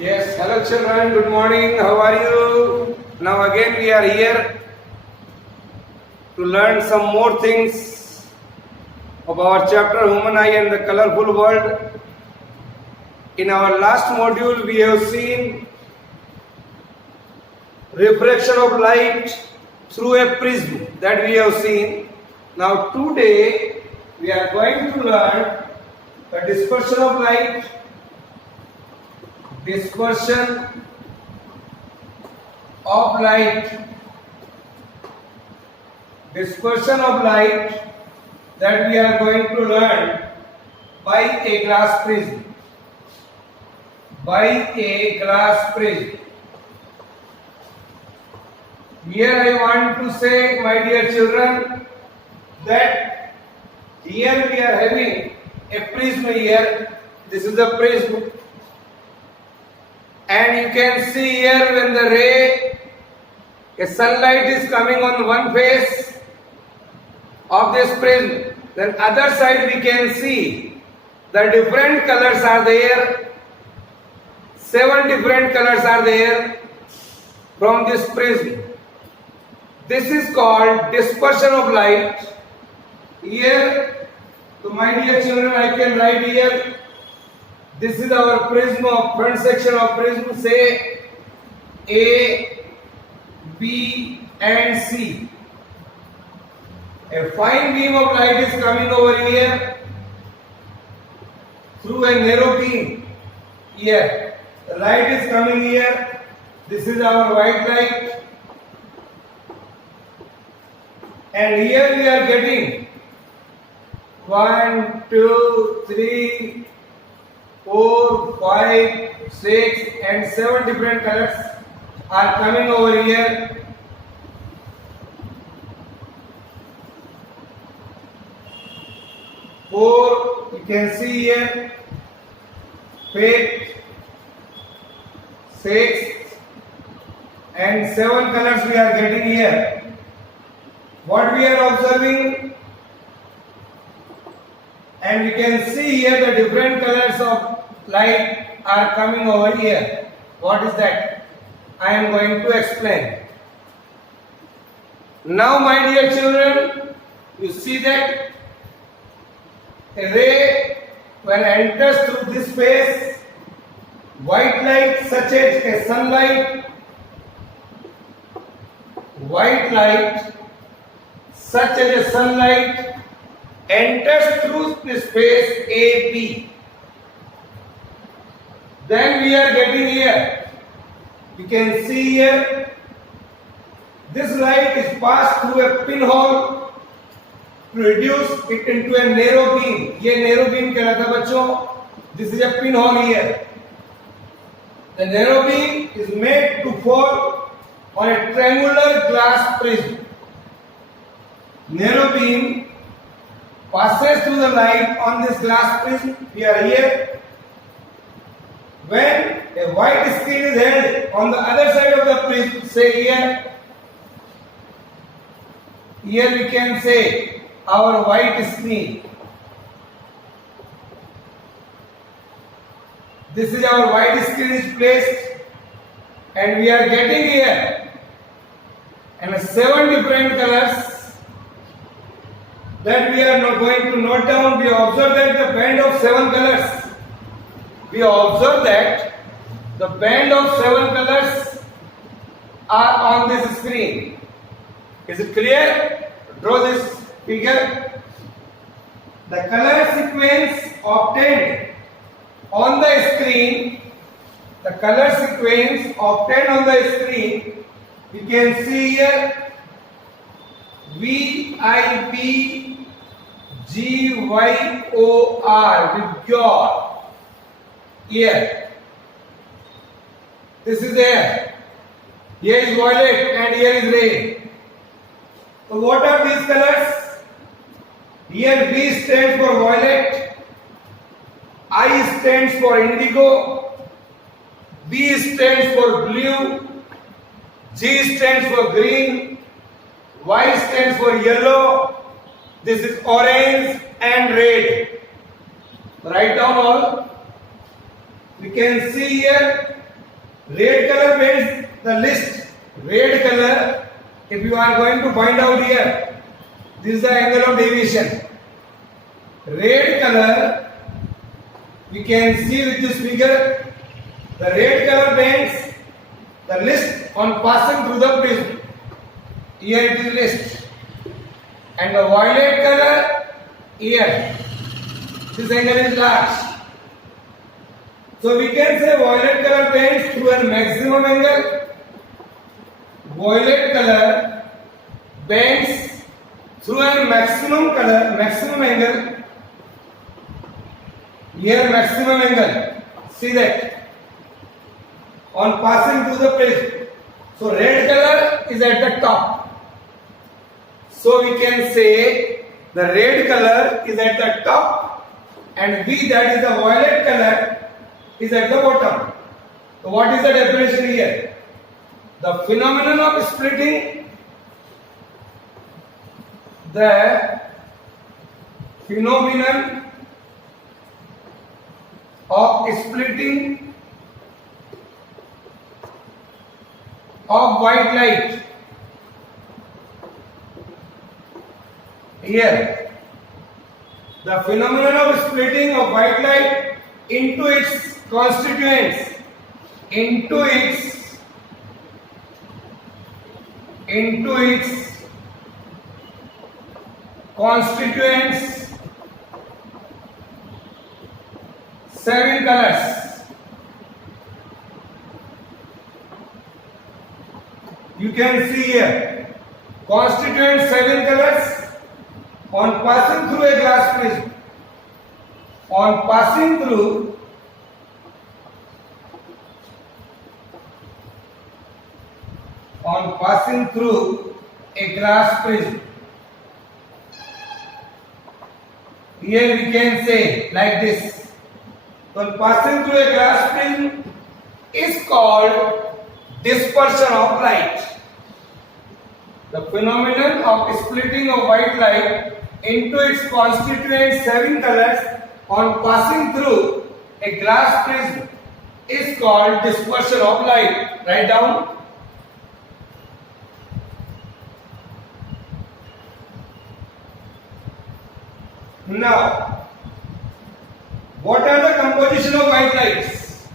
Yes, hello children, good morning, how are you? Now again we are here to learn some more things of our chapter Human Eye and the Colorful World. In our last module we have seen refraction of light through a prism, that we have seen. Now today we are going to learn the dispersion of light, dispersion of light that we are going to learn by a glass prism. Here I want to say, my dear children, that here we are having a prism here. This is a prism. And you can see here when the ray, a sunlight is coming on one face of this prism, then other side we can see the different colors are there. 7 different colors are there from this prism. This is called dispersion of light. Here, so my dear children, I can write here. This is our prism of front section of prism, say A, B and C. A fine beam of light is coming over here through a narrow beam. Here, the light is coming here. This is our white light. And here we are getting 1, 2, 3, 4, 5, 6 and 7 different colors are coming over here. Four, you can see here, 5, 6 and 7 colors we are getting here. What we are observing, and we can see here the different colors of light are coming over here. What is that? I am going to explain. Now my dear children, you see that a ray when enters through this space, white light such as a sunlight, white light such as a sunlight enters through the space AB. Then we are getting here, you can see here, this light is passed through a pinhole to reduce it into a narrow beam. ये narrow beam कहलाता है बच्चों. This is a pinhole here. The narrow beam is made to fall on a triangular glass prism. Narrow beam passes through the light on this glass prism. We are here. When a white screen is held on the other side of the prism, say here we can say our white screen. This is our white screen is placed, and we are getting here and 7 different colors that we are not going to note down. We observe that the band of 7 colors. We observe that the band of 7 colors are on this screen. Is it clear? Draw this figure. The color sequence obtained on the screen, the color sequence obtained on the screen, you can see here VIP GYOR, Vigor. Here, this is there. Here is violet and here is red. So what are these colors? Here V stands for violet, I stands for indigo, B stands for blue, G stands for green, Y stands for yellow, this is orange and red. Write down all. We can see here Red color means the list. Red color, if you are going to find out here, this is the angle of deviation. Red color, we can see with this figure, the red color means the list on passing through the prism. Here it is list. And the violet color, here. This angle is large. So we can say violet color bends through a maximum angle. Violet color bends through a maximum angle. Here maximum angle. See that. On passing through the prism. So red color is at the top. So we can say the red color is at the top and V, that is the violet color, is at the bottom. So what is the definition here? The phenomenon of splitting, the phenomenon of splitting of white light. Here, the phenomenon of splitting of white light into its constituents, into its constituents, 7 colors. You can see here, constituent 7 colors. On passing through a glass prism, on passing through a glass prism, here we can say like this. So passing through a glass prism is called dispersion of light. The phenomenon of splitting of white light into its constituent 7 colors on passing through a glass prism is called dispersion of light. Write down. Now, what are the composition of white lights?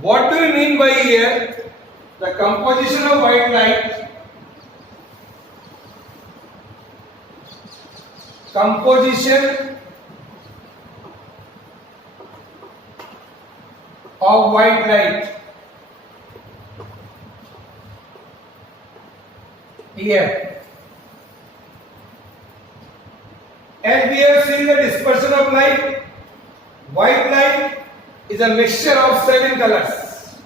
What do you mean by here? The composition of white light. Composition of white light. Here, as we have seen the dispersion of light, white light is a mixture of 7 colors.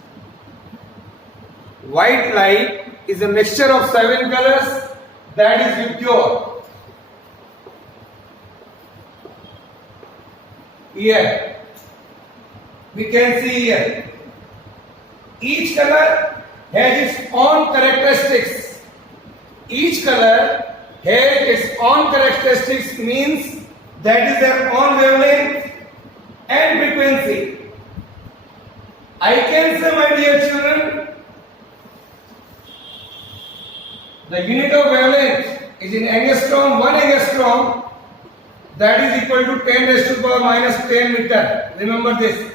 White light is a mixture of 7 colors, that is impure. Here, we can see here, each color has its own characteristics. Each color has its own characteristics, means that is their own wavelength and frequency. I can say, my dear children, the unit of wavelength is in angstrom. 1 angstrom, that is equal to 10 raised to the power minus 10 meter. Remember this.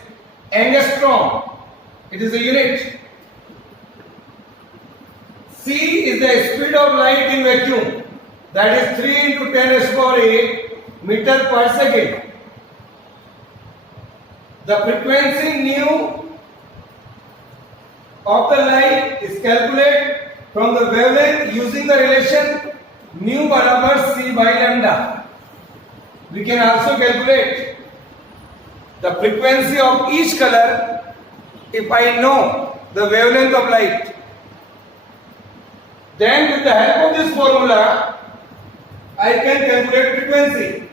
Angstrom, it is a unit. C is the speed of light in vacuum. That is 3 into 10 raised to the power 8 meter per second. The frequency nu of the light is calculated from the wavelength using the relation nu barabar C by lambda. We can also calculate the frequency of each color if I know the wavelength of light. Then with the help of this formula, I can calculate frequency.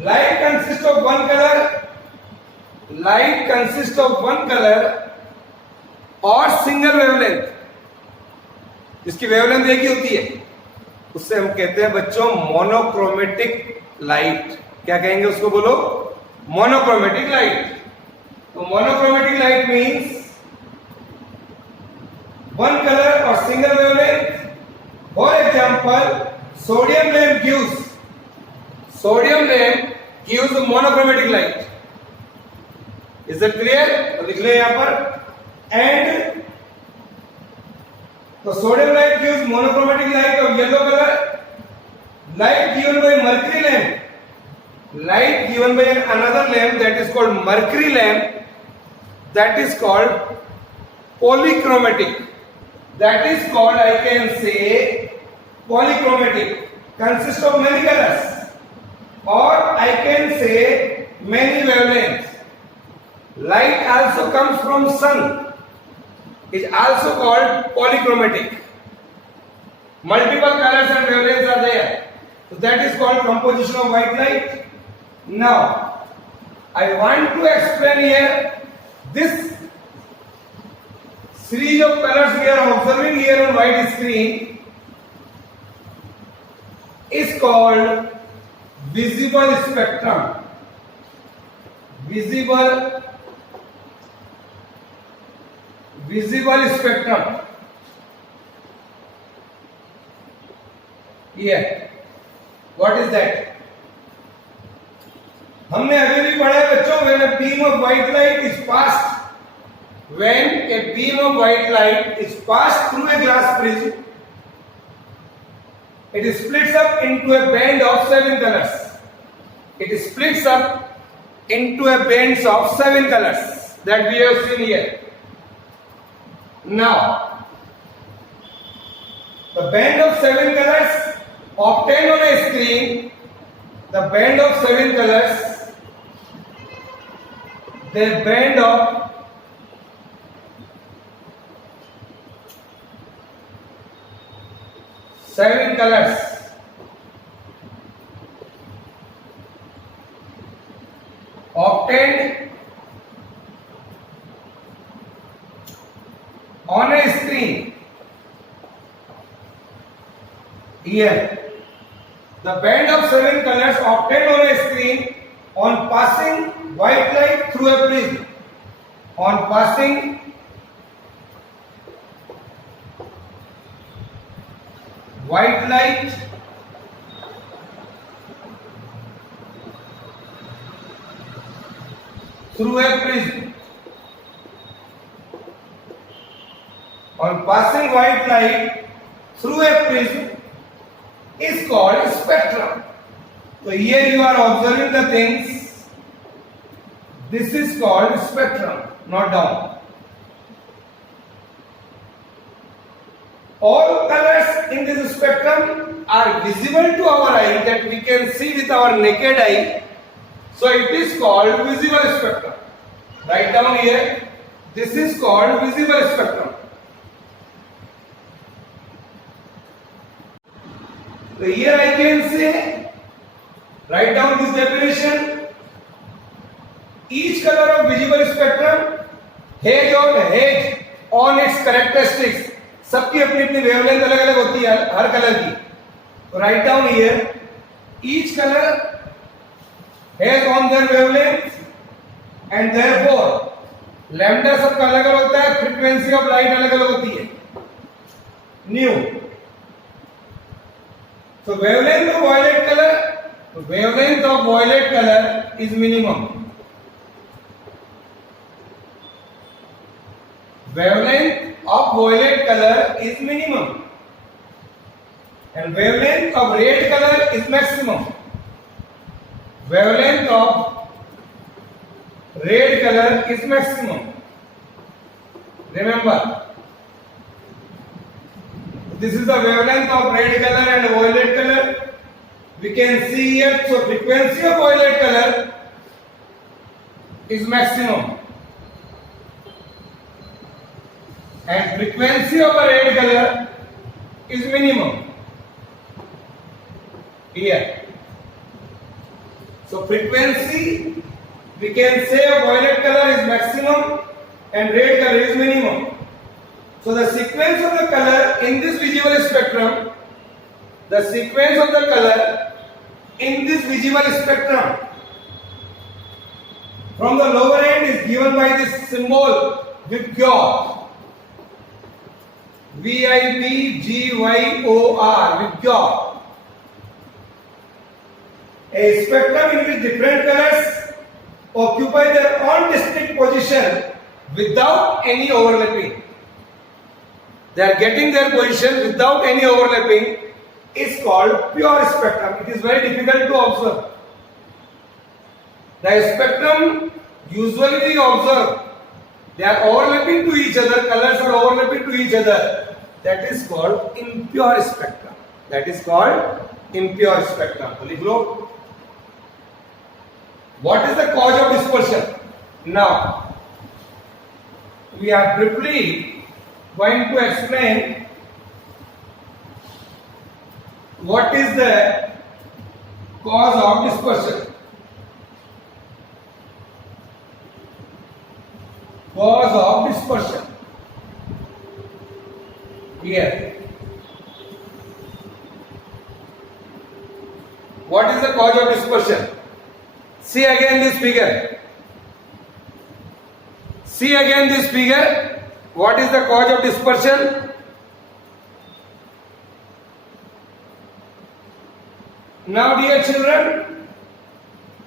Light consists of one color. Light consists of one color और single wavelength. इसकी wavelength एक ही होती है, उससे हम कहते हैं बच्चों मोनोक्रोमेटिक लाइट. क्या कहेंगे उसको, बोलो? Monochromatic light. So monochromatic light means one color or single wavelength. For example, sodium lamp gives a monochromatic light. Is that clear? तो लिख ले यहाँ पर. And the sodium light gives monochromatic light of yellow color. Light given by mercury lamp. Light given by another lamp, that is called mercury lamp, that is called polychromatic. That is called, I can say, polychromatic. Consists of many colors, or I can say many wavelengths. Light also comes from sun. Is also called polychromatic. Multiple colors and wavelengths are there. So that is called composition of white light. Now, I want to explain here this series of colors we are observing here on white screen is called visible spectrum. Visible spectrum. Here, what is that? हमने अभी भी पढ़ा है बच्चों, when a beam of white light is passed, when a beam of white light is passed through a glass prism, it splits up into a band of 7 colors. It splits up into a bands of 7 colors that we have seen here. Now, the band of 7 colors obtained on a screen, the band of 7 colors, the band of seven colors obtained on a screen. Here, the band of 7 colors obtained on a screen on passing white light through a prism. On passing white light through a prism. On passing white light through a prism is called spectrum. So here you are observing the things. This is called spectrum. Note down. All colors in this spectrum are visible to our eye, that we can see with our naked eye. So it is called visible spectrum. Write down here. This is called visible spectrum. So here I can say, write down this definition. Each color of visible spectrum has on its characteristics. सबकी अपनी अपनी wavelength अलग अलग होती है हर colour की. तो write down here, each colour has on their wavelength and therefore lambda सबका अलग अलग होता है, फ्रीक्वेंसी ऑफ लाइट अलग अलग होती है. New, so wavelength of violet color is minimum. Wavelength of violet color is minimum, and wavelength of red color is maximum. Wavelength of red color is maximum. Remember, this is the wavelength of red color and violet color. We can see here, so frequency of violet color is maximum, and frequency of a red color is minimum. Here, so frequency we can say of violet color is maximum and red color is minimum. So the sequence of the color in this visible spectrum, from the lower end is is given by this symbol VIBGYOR. VIBGYOR, VIBGYOR. A spectrum in which different colors occupy their own distinct position without any overlapping. They are getting their position without any overlapping is called pure spectrum. It is very difficult to observe. The spectrum usually we observe, they are overlapping to each other, colors are overlapping to each other. That is called impure spectrum. That is called impure spectrum. So, what is the cause of dispersion? Now, we are briefly going to explain what is the cause of dispersion. Cause of dispersion. Here. What is the cause of dispersion? See again this figure. See again this figure. What is the cause of dispersion? Now, dear children,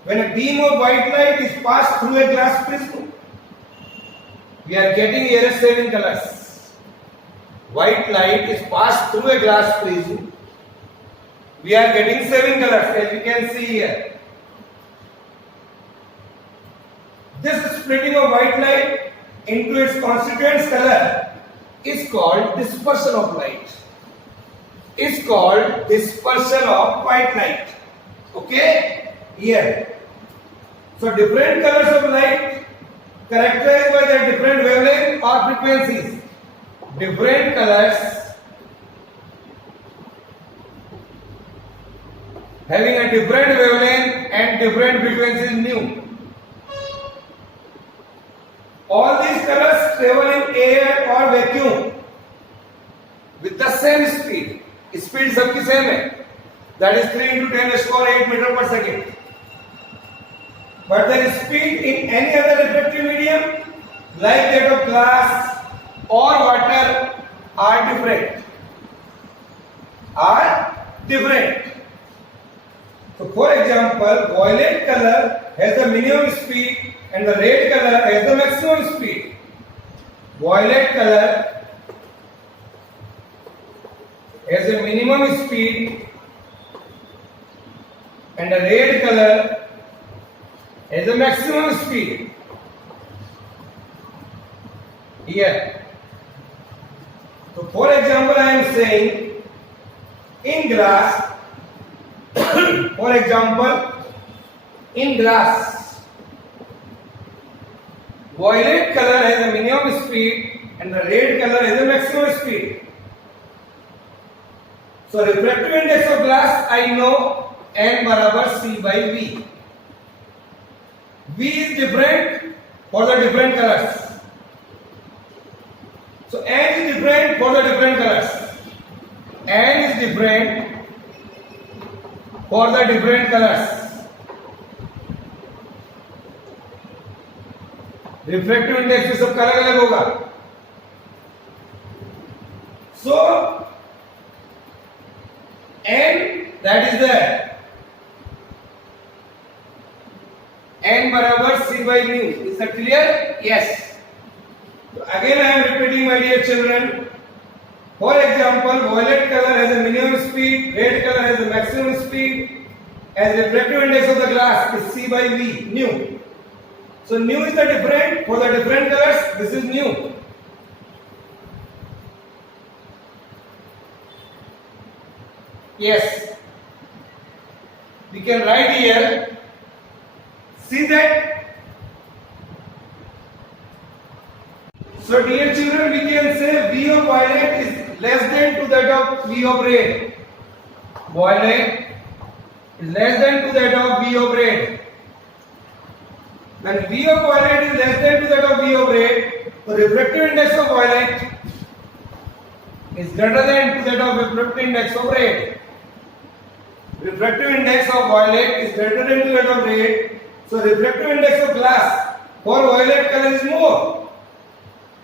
when a beam of white light is passed through a glass prism, we are getting here 7 colors. White light is passed through a glass prism. We are getting 7 colors, as you can see here. This splitting of white light into its constituent color is called dispersion of light. Is called dispersion of white light. Okay? Here. So different colors of light characterized by their different wavelength or frequencies. Different colors having a different wavelength and different frequencies new. All these colors travel in air or vacuum with the same speed. Speed सबकी same है. That is 3 into 10 raised to power 8 meter per second. But the speed in any other refractive medium, like that of glass or water, are different. So, for example, violet color has the minimum speed and the red color has the maximum speed. Violet color has a minimum speed and the red color has a maximum speed. Here. So, for example, I am saying in glass, for example, in glass, violet color has a minimum speed and the red color has a maximum speed. So, refractive index of glass I know N barabar C by V. V is different for the different colors. So N is different for the different colors. N is different for the different colors. Refractive index में सबका अलग अलग होगा. So N, that is the N barabar C by mu. Is that clear? Yes. So again I am repeating, my dear children. For example, violet color has a minimum speed, red color has a maximum speed, as refractive index of the glass is C by V, nu. So nu is the different for the different colors. This is nu. Yes. We can write here. See that. So dear children, we can say V of violet is less than to that of V of red. Violet is less than to that of V of red. When V of violet is less than to that of V of red, the refractive index of violet is greater than to that of refractive index of red. Refractive index of violet is greater than to that of red. So refractive index of glass for violet color is more.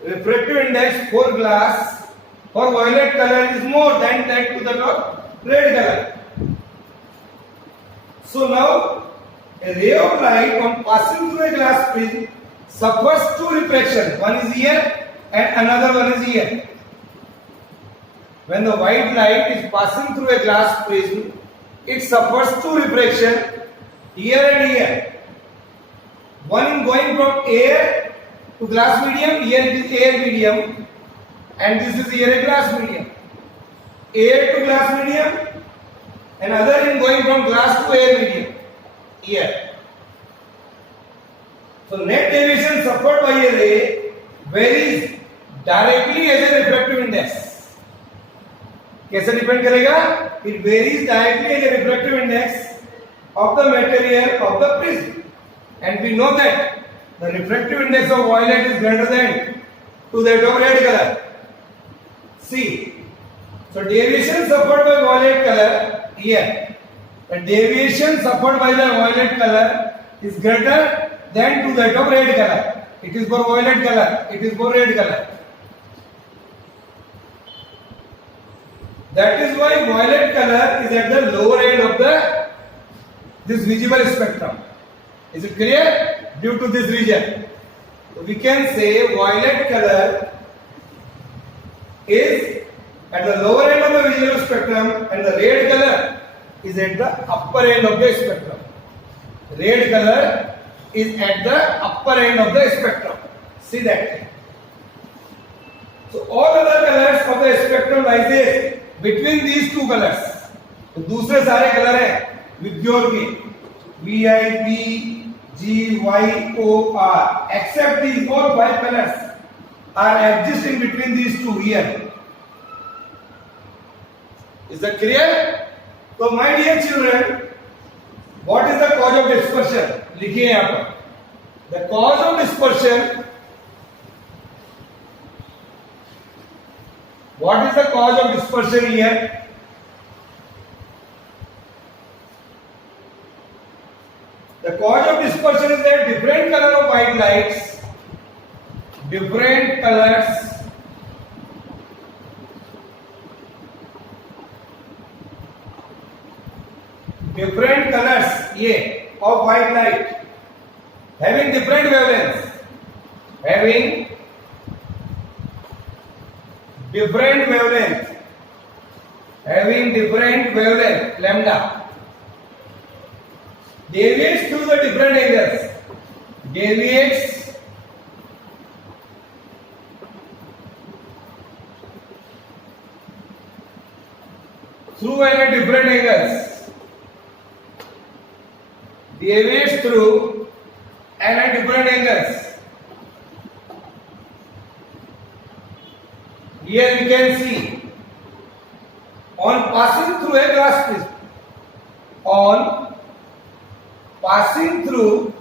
Refractive index for glass for violet color is more than that to the red color. So now a ray of light on passing through a glass prism suffers two refraction. One is here and another one is here. When the white light is passing through a glass prism, it suffers two refraction, here and here. One is going from air to glass medium, here it is air medium, and this is here a glass medium. Air to glass medium, and other is going from glass to air medium, here. So net deviation suffered by a ray varies directly as a refractive index. कैसे depend करेगा? It varies directly as a refractive index of the material of the prism, and we know that the refractive index of violet is greater than to that of red color. See, so deviation suffered by violet color here, the deviation suffered by the violet color is greater than to that of red color. It is for violet color, it is for red color. That is why violet color is at the lower end of this visible spectrum. Is it clear? Due to this region. So we can say violet color is at the lower end of the visual spectrum and the red color is at the upper end of the spectrum. Red color is at the upper end of the spectrum. See that. So all other colors of the spectrum like this between these two colors. तो दूसरे सारे colour हैं विद्योर के VIP, G, Y, O, R. Except these all five colors are existing between these two here. Is that clear? So my dear children, what is the cause of dispersion? लिखिए यहाँ पर. The cause of dispersion. What is the cause of dispersion here? The cause of dispersion is that different color of white lights, different colors ये of white light having different wavelengths, having different wavelength lambda deviates through the different angles, deviates through and at different angles, deviates through and at different angles. Here we can see on passing through a glass prism, on passing through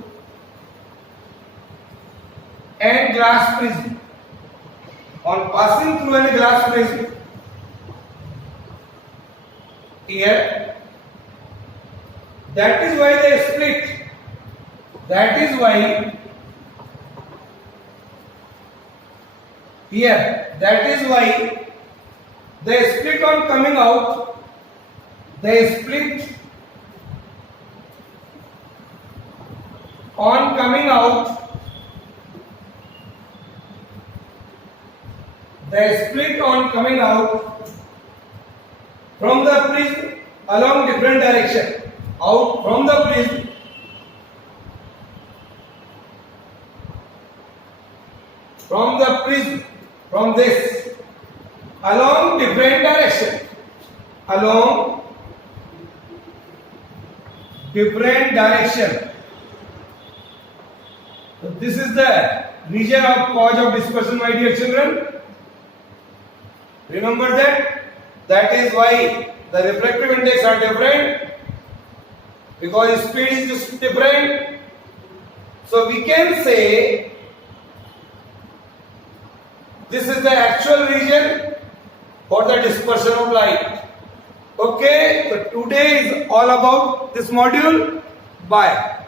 and glass prism, on passing through and glass prism, here, that is why they split, that is why here, that is why they split on coming out, they split on coming out, they split on coming out from the prism along different direction, out from the prism from this along different direction, along different direction. So this is the region of cause of dispersion, my dear children. Remember that. That is why the refractive index are different, because speed is just different. So we can say this is the actual region for the dispersion of light. Okay, so today is all about this module. Bye.